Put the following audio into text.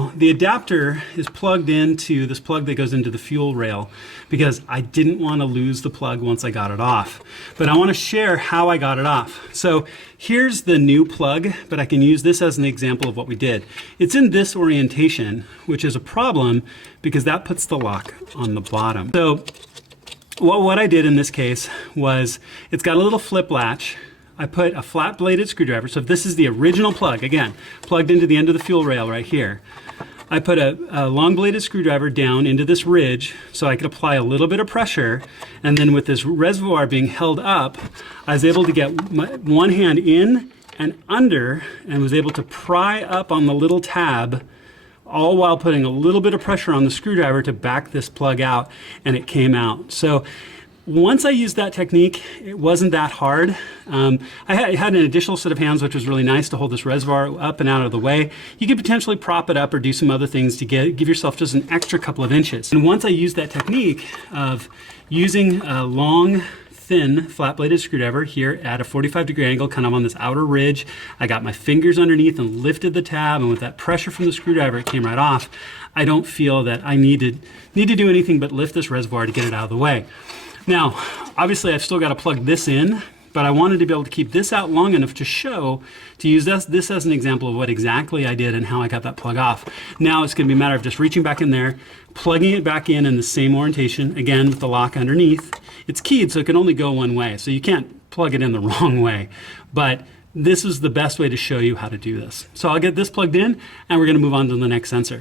Now, the adapter is plugged into this plug that goes into the fuel rail because I didn't want to lose the plug once I got it off. But I want to share how I got it off. So here's the new plug, but I can use this as an example of what we did. It's in this orientation, which is a problem because that puts the lock on the bottom. So what I did in this case was, it's got a little flip latch. I put a flat bladed screwdriver. So if this is the original plug, again, plugged into the end of the fuel rail right here, I put a long bladed screwdriver down into this ridge so I could apply a little bit of pressure. And then with this reservoir being held up, I was able to get one hand in and under and was able to pry up on the little tab, all while putting a little bit of pressure on the screwdriver to back this plug out, and it came out. So once I used that technique, it wasn't that hard. I had an additional set of hands, which was really nice to hold this reservoir up and out of the way. You could potentially prop it up or do some other things to give yourself just an extra couple of inches. And once I used that technique of using a long, thin, flat-bladed screwdriver here at a 45-degree angle, kind of on this outer ridge, I got my fingers underneath and lifted the tab, and with that pressure from the screwdriver, it came right off. I don't feel that I need to do anything but lift this reservoir to get it out of the way. Now, obviously I've still got to plug this in, but I wanted to be able to keep this out long enough to use this as an example of what exactly I did and how I got that plug off. Now it's going to be a matter of just reaching back in there, plugging it back in the same orientation, again with the lock underneath. It's keyed, so it can only go one way, so you can't plug it in the wrong way. But this is the best way to show you how to do this. So I'll get this plugged in, and we're going to move on to the next sensor.